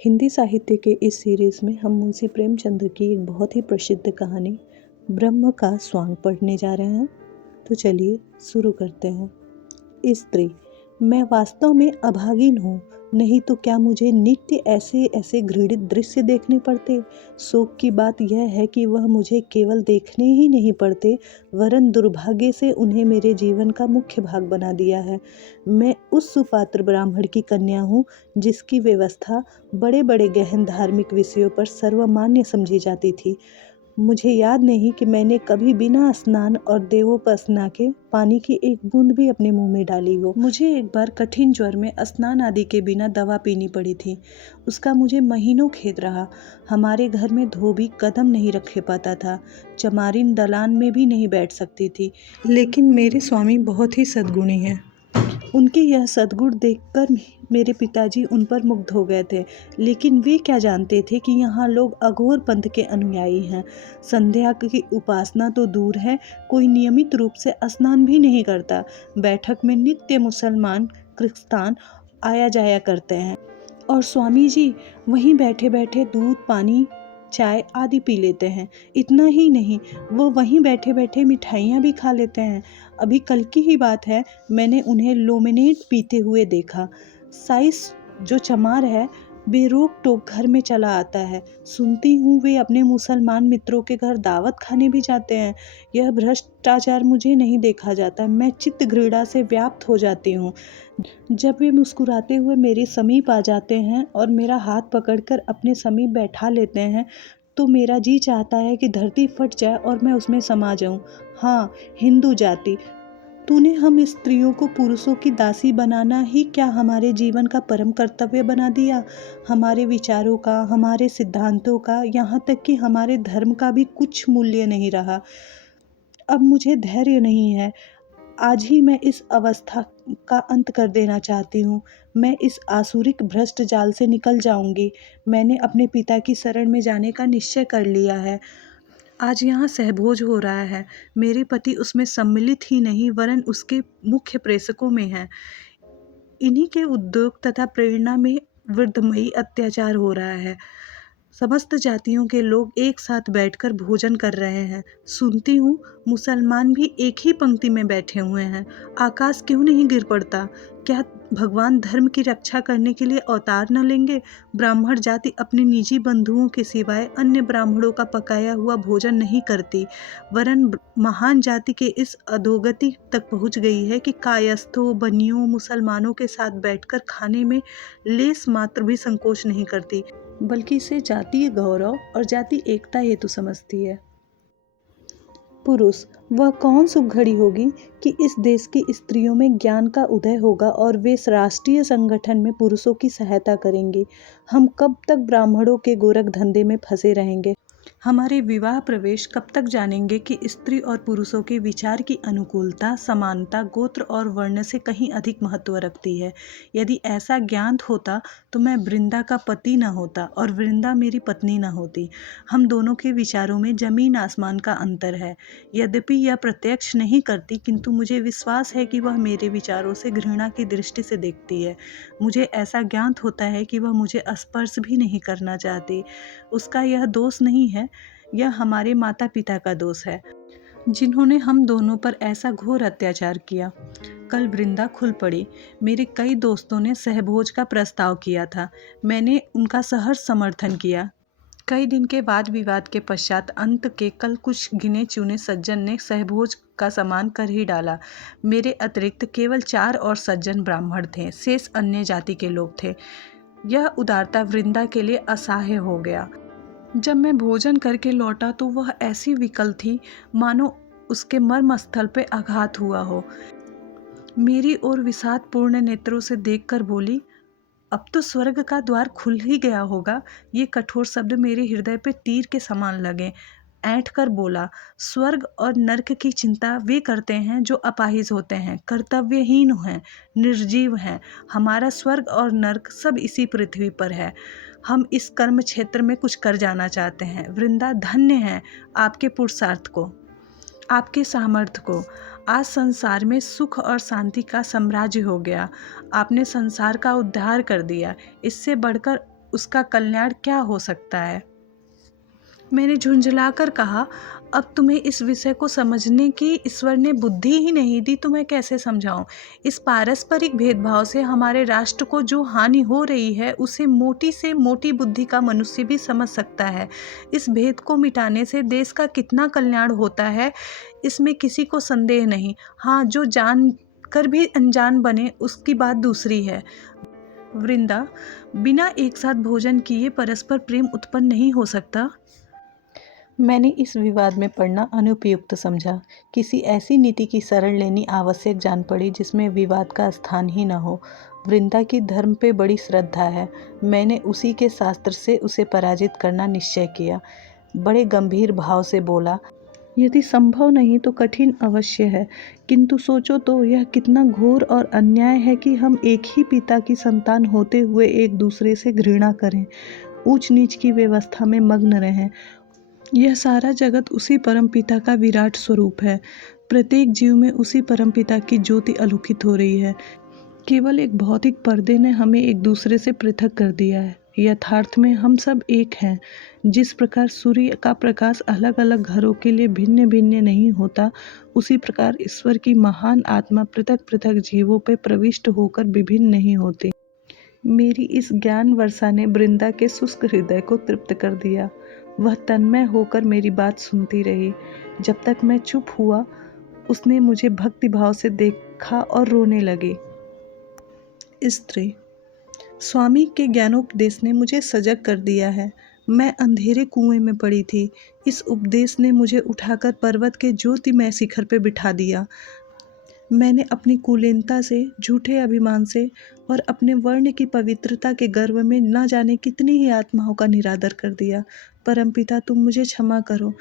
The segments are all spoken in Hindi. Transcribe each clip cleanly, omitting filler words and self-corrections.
हिंदी साहित्य के इस सीरीज़ में हम मुंशी प्रेमचंद की एक बहुत ही प्रसिद्ध कहानी ब्रह्म का स्वांग पढ़ने जा रहे हैं। तो चलिए शुरू करते हैं। स्त्री, मैं वास्तव में अभागिन हूँ, नहीं तो क्या मुझे नित्य ऐसे ऐसे घृणित दृश्य देखने पड़ते। शोक की बात यह है कि वह मुझे केवल देखने ही नहीं पड़ते, वरन दुर्भाग्य से उन्हें मेरे जीवन का मुख्य भाग बना दिया है। मैं उस सुपात्र ब्राह्मण की कन्या हूँ जिसकी व्यवस्था बड़े बड़े गहन धार्मिक विषयों पर सर्वमान्य समझी जाती थी। मुझे याद नहीं कि मैंने कभी बिना स्नान और देवोपासना के पानी की एक बूंद भी अपने मुंह में डाली हो। मुझे एक बार कठिन ज्वर में स्नान आदि के बिना दवा पीनी पड़ी थी। उसका मुझे महीनों खेद रहा। हमारे घर में धोबी कदम नहीं रखे पाता था, चमारिन दलान में भी नहीं बैठ सकती थी। लेकिन मेरे स्वामी बहुत ही सद्गुणी हैं। उनकी यह सद्गुण देखकर मेरे पिताजी उन पर मुग्ध हो गए थे। लेकिन वे क्या जानते थे कि यहाँ लोग अघोर पंथ के अनुयायी हैं। संध्या की उपासना तो दूर है, कोई नियमित रूप से स्नान भी नहीं करता। बैठक में नित्य मुसलमान क्रिस्तान आया जाया करते हैं और स्वामी जी वहीं बैठे बैठे दूध, पानी, चाय आदि पी लेते हैं। इतना ही नहीं, वो वहीं बैठे बैठे मिठाइयाँ भी खा लेते हैं। अभी कल की ही बात है, मैंने उन्हें लोमिनेट पीते हुए देखा। साइस जो चमार है, बेरोक टोक घर में चला आता है। सुनती हूँ वे अपने मुसलमान मित्रों के घर दावत खाने भी जाते हैं। यह भ्रष्टाचार मुझे नहीं देखा जाता। मैं चित्त घृणा से व्याप्त हो जाती हूँ। जब वे मुस्कुराते हुए मेरे समीप आ जाते हैं और मेरा हाथ पकड़कर अपने समीप बैठा लेते हैं, तो मेरा जी चाहता है कि धरती फट जाए और मैं उसमें समा जाऊं। हाँ, हिंदू जाति, तूने हम स्त्रियों को पुरुषों की दासी बनाना ही क्या हमारे जीवन का परम कर्तव्य बना दिया? हमारे विचारों का, हमारे सिद्धांतों का, यहाँ तक कि हमारे धर्म का भी कुछ मूल्य नहीं रहा। अब मुझे धैर्य नहीं है। आज ही मैं इस अवस्था का अंत कर देना चाहती हूँ। मैं इस आसुरिक भ्रष्ट जाल से निकल जाऊंगी। मैंने अपने पिता की शरण में जाने का निश्चय कर लिया है। आज यहाँ सहभोज हो रहा है। मेरे पति उसमें सम्मिलित ही नहीं, वरन उसके मुख्य प्रेषकों में हैं। इन्हीं के उद्योग तथा प्रेरणा में वृद्धमयी अत्याचार हो रहा है। समस्त जातियों के लोग एक साथ बैठकर भोजन कर रहे हैं। सुनती हूँ मुसलमान भी एक ही पंक्ति में बैठे हुए हैं। आकाश क्यों नहीं गिर पड़ता? क्या भगवान धर्म की रक्षा करने के लिए अवतार न लेंगे? ब्राह्मण जाति अपने निजी बंधुओं के सिवाय अन्य ब्राह्मणों का पकाया हुआ भोजन नहीं करती, वरन महान जाति के इस अधोगति तक पहुँच गई है कि कायस्थों, बनियों, मुसलमानों के साथ बैठकर खाने में लेस मात्र भी संकोच नहीं करती, बल्कि इसे जातीय गौरव और जाति एकता हेतु समझती है। पुरुष, वह कौन सुख घड़ी होगी कि इस देश की स्त्रियों में ज्ञान का उदय होगा और वे राष्ट्रीय संगठन में पुरुषों की सहायता करेंगी। हम कब तक ब्राह्मणों के गोरख धंधे में फंसे रहेंगे? हमारे विवाह प्रवेश कब तक जानेंगे कि स्त्री और पुरुषों के विचार की अनुकूलता, समानता गोत्र और वर्ण से कहीं अधिक महत्व रखती है। यदि ऐसा ज्ञान होता तो मैं वृंदा का पति न होता और वृंदा मेरी पत्नी न होती। हम दोनों के विचारों में जमीन आसमान का अंतर है। यद्यपि यह प्रत्यक्ष नहीं करती, किंतु मुझे विश्वास है कि वह मेरे विचारों से घृणा की दृष्टि से देखती है। मुझे ऐसा ज्ञान होता है कि वह मुझे स्पर्श भी नहीं करना चाहती। उसका यह दोष नहीं है, यह हमारे माता पिता का दोष है, जिन्होंने हम दोनों पर ऐसा घोर अत्याचार किया। कल वृंदा खुल पड़ी। मेरे कई दोस्तों ने सहभोज का प्रस्ताव किया था। मैंने उनका सहर्ष समर्थन किया। कई दिन के वाद विवाद के पश्चात अंत के कल कुछ गिने चुने सज्जन ने सहभोज का सामान कर ही डाला। मेरे अतिरिक्त केवल 4 और सज्जन ब्राह्मण थे, शेष अन्य जाति के लोग थे। यह उदारता वृंदा के लिए असह्य हो गया। जब मैं भोजन करके लौटा तो वह ऐसी विकल थी मानो उसके मर्मस्थल पे आघात हुआ हो। मेरी ओर विषादपूर्ण नेत्रों से देखकर बोली, अब तो स्वर्ग का द्वार खुल ही गया होगा। ये कठोर शब्द मेरे हृदय पे तीर के समान लगे। ऐंठ कर बोला, स्वर्ग और नर्क की चिंता वे करते हैं जो अपाहिज होते हैं, कर्तव्यहीन हैं, निर्जीव हैं। हमारा स्वर्ग और नर्क सब इसी पृथ्वी पर है। हम इस कर्म क्षेत्र में कुछ कर जाना चाहते हैं। वृंदा, धन्य है आपके पुरुषार्थ को, आपके सामर्थ्य को। आज संसार में सुख और शांति का साम्राज्य हो गया। आपने संसार का उद्धार कर दिया। इससे बढ़कर उसका कल्याण क्या हो सकता है। मैंने झुंझलाकर कहा, अब तुम्हें इस विषय को समझने की ईश्वर ने बुद्धि ही नहीं दी तो मैं कैसे समझाऊं। इस पारस्परिक भेदभाव से हमारे राष्ट्र को जो हानि हो रही है उसे मोटी से मोटी बुद्धि का मनुष्य भी समझ सकता है। इस भेद को मिटाने से देश का कितना कल्याण होता है इसमें किसी को संदेह नहीं। हाँ, जो जान कर भी अनजान बने उसकी बात दूसरी है। वृंदा, बिना एक साथ भोजन किए परस्पर प्रेम उत्पन्न नहीं हो सकता। मैंने इस विवाद में पड़ना अनुपयुक्त समझा। किसी ऐसी नीति की शरण लेनी आवश्यक जान पड़ी जिसमें विवाद का स्थान ही न हो। वृंदा की धर्म पे बड़ी श्रद्धा है। मैंने उसी के शास्त्र से उसे पराजित करना निश्चय किया। बड़े गंभीर भाव से बोला, यदि संभव नहीं तो कठिन अवश्य है, किंतु सोचो तो यह कितना घोर और अन्याय है कि हम एक ही पिता की संतान होते हुए एक दूसरे से घृणा करें, ऊंच नीच की व्यवस्था में मग्न रहें। यह सारा जगत उसी परमपिता का विराट स्वरूप है। प्रत्येक जीव में उसी परमपिता की ज्योति आलोकित हो रही है। केवल एक भौतिक पर्दे ने हमें एक दूसरे से पृथक कर दिया है। यथार्थ में हम सब एक हैं। जिस प्रकार सूर्य का प्रकाश अलग अलग घरों के लिए भिन्न भिन्न नहीं होता, उसी प्रकार ईश्वर की महान आत्मा पृथक पृथक जीवों पर प्रविष्ट होकर विभिन्न नहीं होती। मेरी इस ज्ञान वर्षा ने वृंदा के शुष्क हृदय को तृप्त कर दिया। वह तन्मय होकर मेरी बात सुनती रही। जब तक मैं चुप हुआ, उसने मुझे भक्ति भाव से देखा और रोने लगी। स्त्री, स्वामी के ज्ञानोपदेश ने मुझे सजग कर दिया है। मैं अंधेरे कुएं में पड़ी थी। इस उपदेश ने मुझे उठाकर पर्वत के ज्योतिमय शिखर पर बिठा दिया। मैंने अपनी कुलीनता से, झूठे अभिमान से और अपने वर्ण की पवित्रता के गर्व में न जाने कितनी ही आत्माओं का निरादर कर दिया। परमपिता, तुम मुझे क्षमा करो।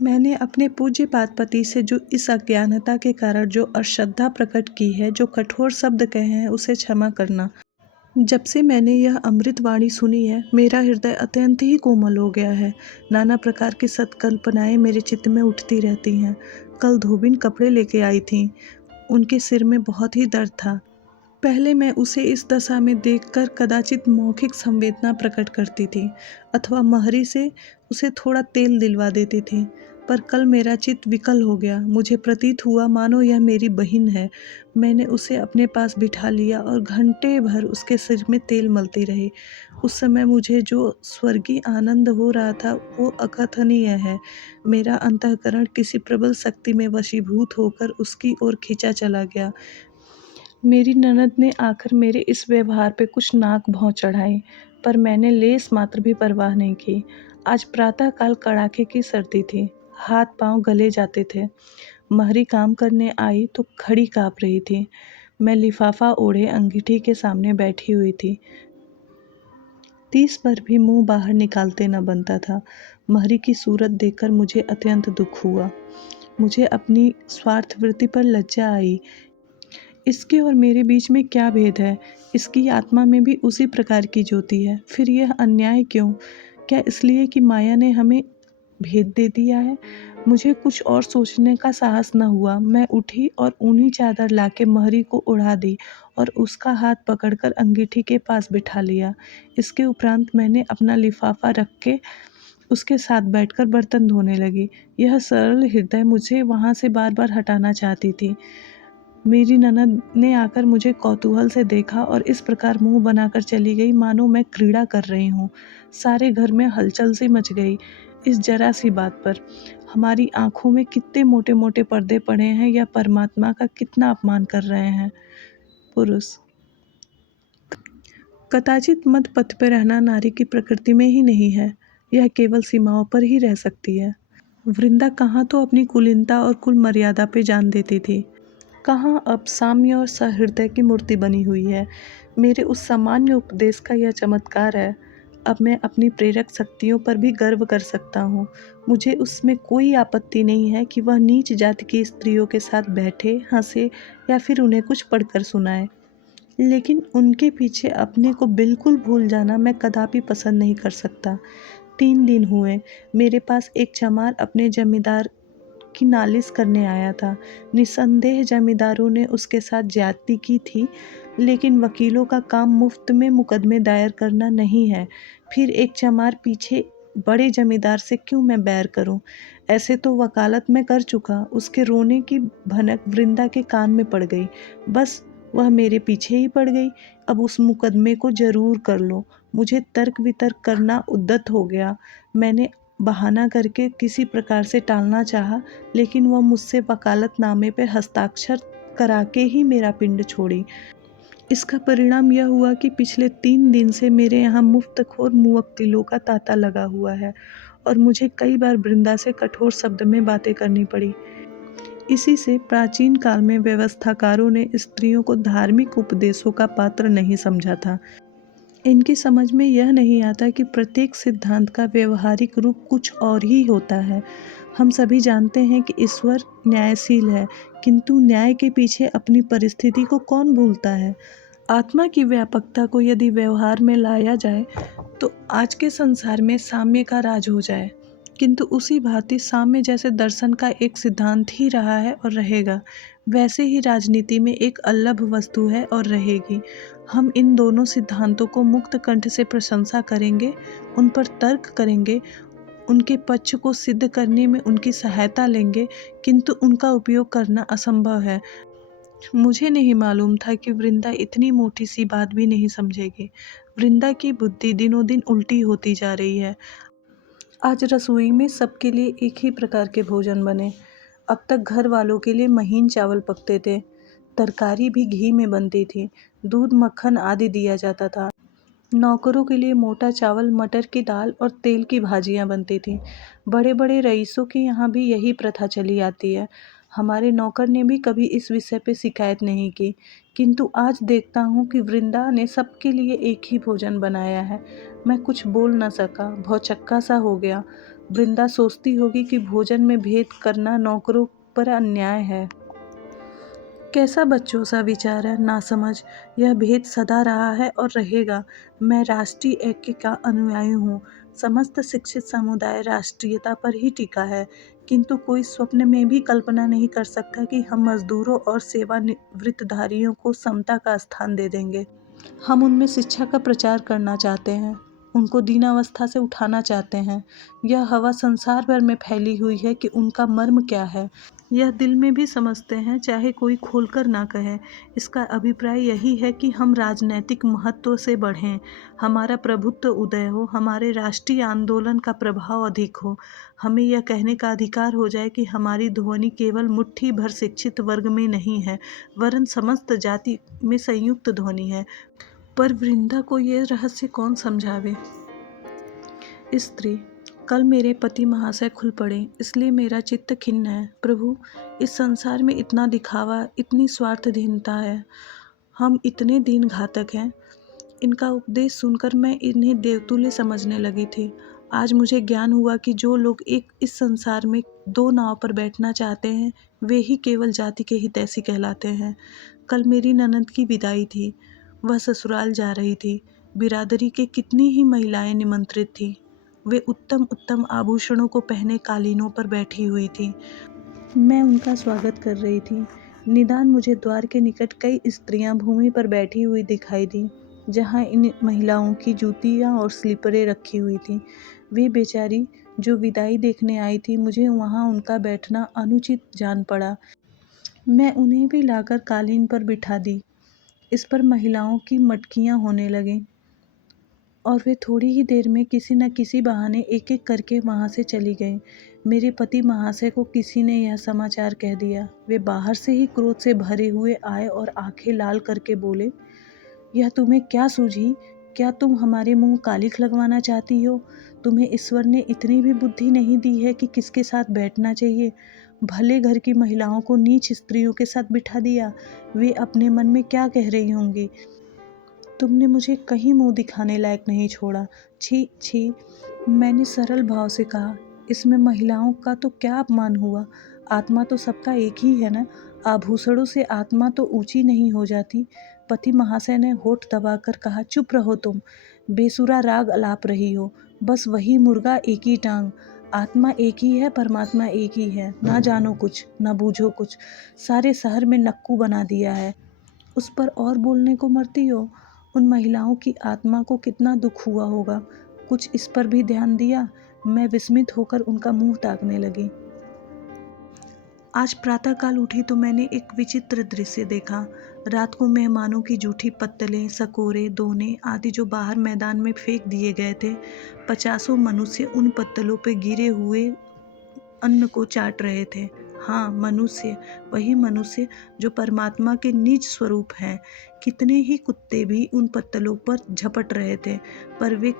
मैंने अपने पूज्य पादपति से जो इस अज्ञानता के कारण जो अश्रद्धा प्रकट की है, जो कठोर शब्द कहे हैं, उसे क्षमा करना। जब से मैंने यह अमृत वाणी सुनी है, मेरा हृदय अत्यंत ही कोमल हो गया है। नाना प्रकार की सत्कल्पनाएं मेरे चित्त में उठती रहती हैं। कल धोबिन कपड़े लेके आई थीं। उनके सिर में बहुत ही दर्द था। पहले मैं उसे इस दशा में देखकर कदाचित मौखिक संवेदना प्रकट करती थी अथवा महरी से उसे थोड़ा तेल दिलवा देती थी, पर कल मेरा चित्त विकल हो गया। मुझे प्रतीत हुआ मानो यह मेरी बहन है। मैंने उसे अपने पास बिठा लिया और घंटे भर उसके सिर में तेल मलती रही। उस समय मुझे जो स्वर्गीय आनंद हो रहा था वो अकथनीय है। मेरा अंतःकरण किसी प्रबल शक्ति में वशीभूत होकर उसकी ओर खींचा चला गया। मेरी ननद ने आकर मेरे इस व्यवहार पे कुछ नाक भौं चढ़ाई, पर मैंने लेस मात्र भी परवाह नहीं की। आज प्रातःकाल कड़ाके की सर्दी थी। हाथ पांव गले जाते थे। महरी काम करने आई तो खड़ी काँप रही थी। मैं लिफाफा ओढ़े अंगीठी के सामने बैठी हुई थी। 30 बार भी मुंह बाहर निकालते न बनता था। महरी की सूरत देखकर मुझे अत्यंत दुख हुआ। मुझे अपनी स्वार्थवृत्ति पर लज्जा आई। इसके और मेरे बीच में क्या भेद है? इसकी आत्मा में भी उसी प्रकार की ज्योति है। फिर यह अन्याय क्यों? क्या इसलिए कि माया ने हमें भेद दे दिया है? मुझे कुछ और सोचने का साहस न हुआ। मैं उठी और ऊनी चादर लाके महरी को उड़ा दी और उसका हाथ पकड़कर अंगीठी के पास बिठा लिया। इसके उपरांत मैंने अपना लिफाफा रख के उसके साथ बैठकर बर्तन धोने लगी। यह सरल हृदय मुझे वहाँ से बार बार हटाना चाहती थी। मेरी ननद ने आकर मुझे कौतूहल से देखा और इस प्रकार मुंह बनाकर चली गई मानो मैं क्रीड़ा कर रही हूँ। सारे घर में हलचल सी मच गई इस जरा सी बात पर। हमारी आंखों में कितने मोटे मोटे पर्दे पड़े हैं या परमात्मा का कितना अपमान कर रहे हैं। पुरुष, कदाचित मध्य पथ पर रहना नारी की प्रकृति में ही नहीं है। यह केवल सीमाओं पर ही रह सकती है। वृंदा कहाँ तो अपनी कुलीनता और कुल मर्यादा पे जान देती थी, कहाँ अब साम्य और सहृदय की मूर्ति बनी हुई है। मेरे उस सामान्य उपदेश का यह चमत्कार है। अब मैं अपनी प्रेरक शक्तियों पर भी गर्व कर सकता हूँ। मुझे उसमें कोई आपत्ति नहीं है कि वह नीच जाति की स्त्रियों के साथ बैठे, हंसे या फिर उन्हें कुछ पढ़कर सुनाए, लेकिन उनके पीछे अपने को बिल्कुल भूल जाना मैं कदापि पसंद नहीं कर सकता। 3 दिन हुए, मेरे पास एक चमार अपने जमींदार की नालिश करने आया था। निसंदेह जमींदारों ने उसके साथ ज्यादती की थी, लेकिन वकीलों का काम मुफ्त में मुकदमे दायर करना नहीं है। फिर एक चमार पीछे बड़े जमींदार से क्यों मैं बैर करूं? ऐसे तो वकालत मैं कर चुका। उसके रोने की भनक वृंदा के कान में पड़ गई। बस वह मेरे पीछे ही पड़ गई। अब उस मुकदमे को जरूर कर लो। मुझे तर्क वितर्क करना उद्यत हो गया। मैंने बहाना करके किसी प्रकार से टालना चाहा, लेकिन वह मुझसे वकालतनामे पर हस्ताक्षर करा के ही मेरा पिंड छोड़ी। इसका परिणाम यह हुआ कि पिछले 3 दिन से मेरे यहाँ मुफ्तखोर मुवक्किलों का तांता लगा हुआ है और मुझे कई बार वृंदा से कठोर शब्द में बातें करनी पड़ी। इसी से प्राचीन काल में व्यवस्थाकारों ने स्त्रियों को धार्मिक उपदेशों का पात्र नहीं समझा था। इनकी समझ में यह नहीं आता कि प्रत्येक सिद्धांत का व्यवहारिक रूप कुछ और ही होता है। हम सभी जानते हैं कि ईश्वर न्यायशील है, किंतु न्याय के पीछे अपनी परिस्थिति को कौन भूलता है? आत्मा की व्यापकता को यदि व्यवहार में लाया जाए तो आज के संसार में साम्य का राज हो जाए, किंतु उसी भांति साम्य जैसे दर्शन का एक सिद्धांत ही रहा है और रहेगा, वैसे ही राजनीति में एक अल्लभ वस्तु है और रहेगी। हम इन दोनों सिद्धांतों को मुक्त कंठ से प्रशंसा करेंगे, उन पर तर्क करेंगे, उनके पक्ष को सिद्ध करने में उनकी सहायता लेंगे, किंतु उनका उपयोग करना असंभव है। मुझे नहीं मालूम था कि वृंदा इतनी मोटी सी बात भी नहीं समझेगी। वृंदा की बुद्धि दिनों दिन उल्टी होती जा रही है। आज रसोई में सबके लिए एक ही प्रकार के भोजन बने। अब तक घर वालों के लिए महीन चावल पकते थे, तरकारी भी घी में बनती थी, दूध मक्खन आदि दिया जाता था। नौकरों के लिए मोटा चावल, मटर की दाल और तेल की भाजियाँ बनती थीं। बड़े बड़े रईसों के यहाँ भी यही प्रथा चली आती है। हमारे नौकर ने भी कभी इस विषय पे शिकायत नहीं की, किंतु आज देखता हूँ कि वृंदा ने सबके लिए एक ही भोजन बनाया है। मैं कुछ बोल न सका, भौचक्का सा हो गया। वृंदा सोचती होगी कि भोजन में भेद करना नौकरों पर अन्याय है। कैसा बच्चों सा विचार है, नासमझ। यह भेद सदा रहा है और रहेगा। मैं राष्ट्रीय ऐक्य का अनुयायी हूँ। समस्त शिक्षित समुदाय राष्ट्रीयता पर ही टिका है, किंतु कोई स्वप्न में भी कल्पना नहीं कर सकता कि हम मजदूरों और सेवानिवृत्तधारियों को समता का स्थान दे देंगे। हम उनमें शिक्षा का प्रचार करना चाहते हैं, उनको दीनावस्था से उठाना चाहते हैं। यह हवा संसार भर में फैली हुई है कि उनका मर्म क्या है, यह दिल में भी समझते हैं, चाहे कोई खोलकर ना कहे। इसका अभिप्राय यही है कि हम राजनैतिक महत्व से बढ़ें, हमारा प्रभुत्व उदय हो, हमारे राष्ट्रीय आंदोलन का प्रभाव अधिक हो। हमें यह कहने का अधिकार हो जाए कि हमारी ध्वनि केवल मुट्ठी भर शिक्षित वर्ग में नहीं है, वरन समस्त जाति में संयुक्त ध्वनि है। पर वृंदा को यह रहस्य कौन समझावे? स्त्री: कल मेरे पति महाशय खुल पड़े, इसलिए मेरा चित्त खिन्न है। प्रभु, इस संसार में इतना दिखावा, इतनी स्वार्थहीनता है। हम इतने दीन घातक हैं। इनका उपदेश सुनकर मैं इन्हें देवतुल्य समझने लगी थी। आज मुझे ज्ञान हुआ कि जो लोग इस संसार में 2 नाव पर बैठना चाहते हैं, वे ही केवल जाति के हितैषी कहलाते हैं। कल मेरी ननद की विदाई थी। वह ससुराल जा रही थी। बिरादरी के कितनी ही महिलाएं निमंत्रित थीं। वे उत्तम उत्तम आभूषणों को पहने कालीनों पर बैठी हुई थीं। मैं उनका स्वागत कर रही थी। निदान मुझे द्वार के निकट कई स्त्रियां भूमि पर बैठी हुई दिखाई दी, जहां इन महिलाओं की जूतियां और स्लीपरें रखी हुई थीं। वे बेचारी जो विदाई देखने आई थी, मुझे वहां उनका बैठना अनुचित जान पड़ा। मैं उन्हें भी लाकर कालीन पर बिठा दी। इस पर महिलाओं की मटकियां होने लगीं और वे थोड़ी ही देर में किसी न किसी बहाने एक एक करके वहाँ से चली गईं। मेरे पति महाशय को किसी ने यह समाचार कह दिया। वे बाहर से ही क्रोध से भरे हुए आए और आंखें लाल करके बोले, यह तुम्हें क्या सूझी? क्या तुम हमारे मुंह कालिख लगवाना चाहती हो? तुम्हें ईश्वर ने इतनी भी बुद्धि नहीं दी है कि किसके साथ बैठना चाहिए? भले घर की महिलाओं को नीच स्त्रियों के साथ बिठा दिया। वे अपने मन में क्या कह रही होंगी? तुमने मुझे कहीं मुंह दिखाने लायक नहीं छोड़ा। छी छी। मैंने सरल भाव से कहा, इसमें महिलाओं का तो क्या अपमान हुआ? आत्मा तो सबका एक ही है ना। आभूषणों से आत्मा तो ऊंची नहीं हो जाती। पति महाशय ने होठ दबाकर कहा, चुप रहो तुम, बेसुरा राग अलाप रही हो। बस वही मुर्गा एक ही टांग। आत्मा एक ही है, परमात्मा एक ही है। ना जानो कुछ, ना बूझो कुछ। सारे शहर में नक्कू बना दिया है। उस पर और बोलने को मरती हो। उन महिलाओं की आत्मा को कितना दुख हुआ होगा। कुछ इस पर भी ध्यान दिया? मैं विस्मित होकर उनका मुंह ताकने लगी। आज प्रातःकाल उठी तो मैंने एक विचित्र दृश्य देखा। रात को मेहमानों की जूठी पत्तलें, सकोरे, दोने आदि जो बाहर मैदान में फेंक दिए गए थे, 50 मनुष्य उन पत्तलों पे गिरे हुए अन्न को चाट रहे थे। हाँ, मनुष्य, वही मनुष्य जो परमात्मा के निज स्वरूप हैं। कितने ही कुत्ते भी उन पत्तलों पर झपट रहे थे, पर वे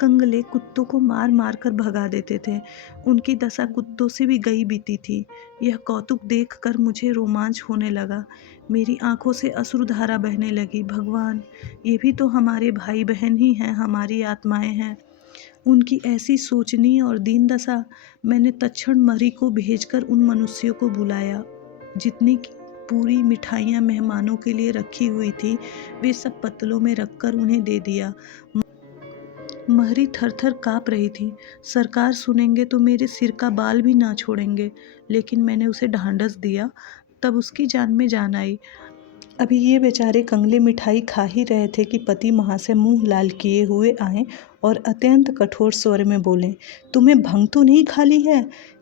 कंगले कुत्तों को मार मार कर भगा देते थे। उनकी दशा कुत्तों से भी गई बीती थी। यह कौतुक देखकर मुझे रोमांच होने लगा। मेरी आंखों से अश्रुधारा बहने लगी। भगवान, ये भी तो हमारे भाई बहन ही हैं, हमारी आत्माएं हैं। उनकी ऐसी शोचनीय और दीन दशा। मैंने तत्क्षण मरी को भेजकर उन मनुष्यों को बुलाया। जितनी पूरी मिठाइयाँ मेहमानों के लिए रखी हुई थी, वे सब पत्तलों में रखकर उन्हें दे दिया। महरी थर-थर काँप रही थी। सरकार सुनेंगे तो मेरे सिर का बाल भी ना छोड़ेंगे, लेकिन मैंने उसे ढांढस दिया। तब उसकी जान में जान आई। अभी ये बेचारे कंगले मिठाई खा ही रहे थे कि पति वहाँ से मुंह लाल किए हुए आए और अत्यंत कठोर स्वर में बोले, तुम्हें भंग तो नहीं खा ली है?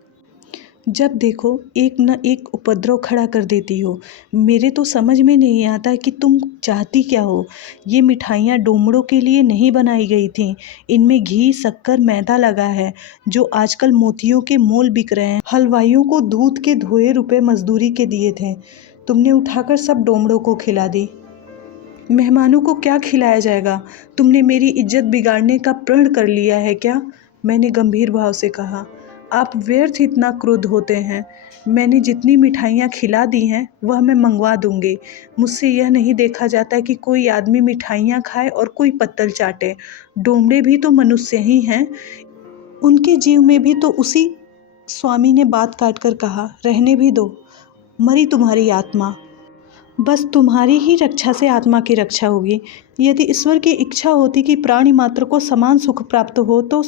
जब देखो एक न एक उपद्रव खड़ा कर देती हो। मेरे तो समझ में नहीं आता कि तुम चाहती क्या हो। ये मिठाइयाँ डोमड़ों के लिए नहीं बनाई गई थीं। इनमें घी, शक्कर, मैदा लगा है, जो आजकल मोतियों के मोल बिक रहे हैं। हलवाइयों को दूध के धोए रुपए मजदूरी के दिए थे। तुमने उठाकर सब डोमड़ों को खिला दी। मेहमानों को क्या खिलाया जाएगा? तुमने मेरी इज्जत बिगाड़ने का प्रण कर लिया है क्या? मैंने गंभीर भाव से कहा। आप व्यर्थ इतना क्रुद्ध होते हैं। मैंने जितनी मिठाइयाँ खिला दी हैं वह मैं मंगवा दूंगी। मुझसे यह नहीं देखा जाता कि कोई आदमी मिठाइयाँ खाए और कोई पत्तल चाटे। डोमड़े भी तो मनुष्य ही हैं। उनके जीव में भी तो उसी। स्वामी ने बात काट कर कहा, रहने भी दो। मरी तुम्हारी आत्मा। बस तुम्हारी ही रक्षा से आत्मा की रक्षा होगी। यदि ईश्वर की इच्छा होती कि प्राणी मात्र को समान सुख प्राप्त हो तो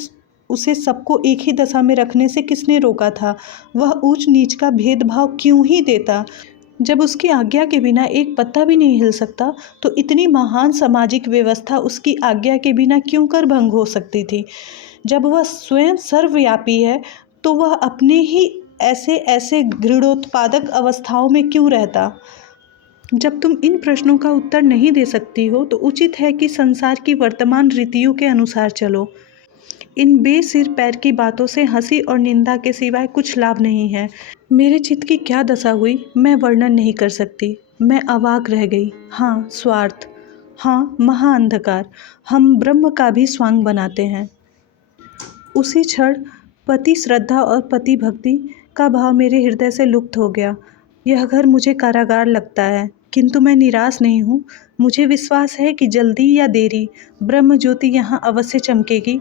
उसे सबको एक ही दशा में रखने से किसने रोका था? वह ऊंच नीच का भेदभाव क्यों ही देता? जब उसकी आज्ञा के बिना एक पत्ता भी नहीं हिल सकता, तो इतनी महान सामाजिक व्यवस्था उसकी आज्ञा के बिना क्यों कर भंग हो सकती थी? जब वह स्वयं सर्वव्यापी है, तो वह अपने ही ऐसे ऐसे घृणोत्पादक अवस्थाओं में क्यों रहता? जब तुम इन प्रश्नों का उत्तर नहीं दे सकती हो, तो उचित है कि संसार की वर्तमान रीतियों के अनुसार चलो। इन बेसिर पैर की बातों से हंसी और निंदा के सिवाय कुछ लाभ नहीं है। मेरे चित्त की क्या दशा हुई, मैं वर्णन नहीं कर सकती। मैं अवाक रह गई। हाँ, स्वार्थ। हाँ, महाअंधकार। हम ब्रह्म का भी स्वांग बनाते हैं। उसी क्षण पति श्रद्धा और पति भक्ति का भाव मेरे हृदय से लुप्त हो गया। यह घर मुझे कारागार लगता है, किंतु मैं निराश नहीं हूँ। मुझे विश्वास है कि जल्दी या देरी ब्रह्म ज्योति यहाँ अवश्य चमकेगी